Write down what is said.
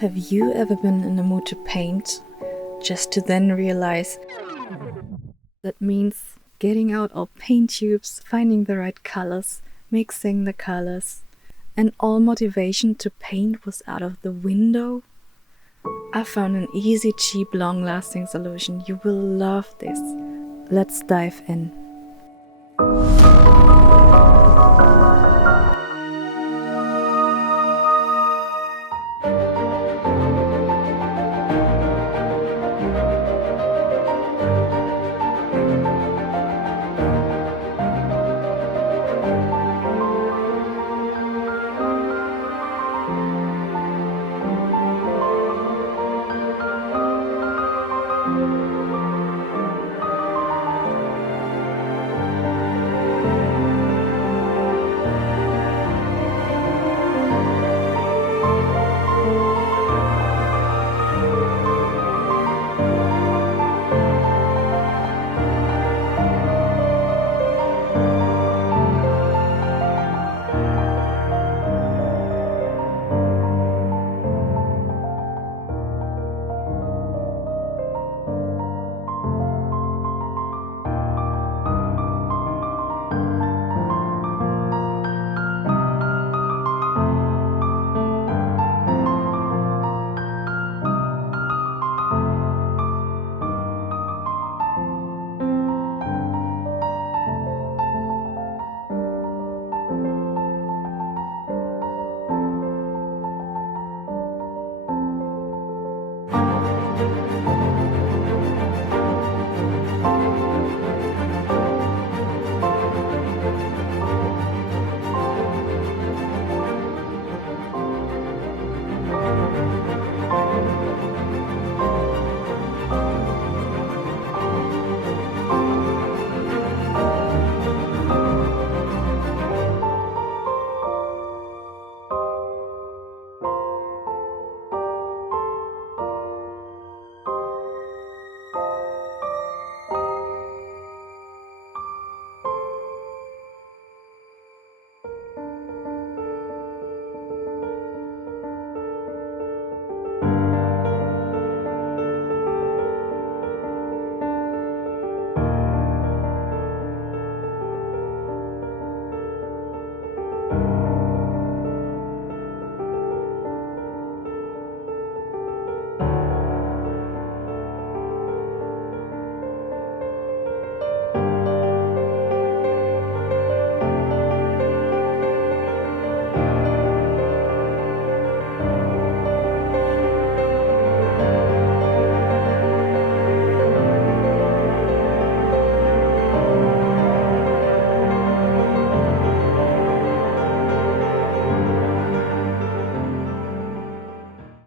Have you ever been in the mood to paint, just to then realize that means getting out all paint tubes, finding the right colors, mixing the colors, and all motivation to paint was out of the window? I found an easy, cheap, long-lasting solution. You will love this. Let's dive in.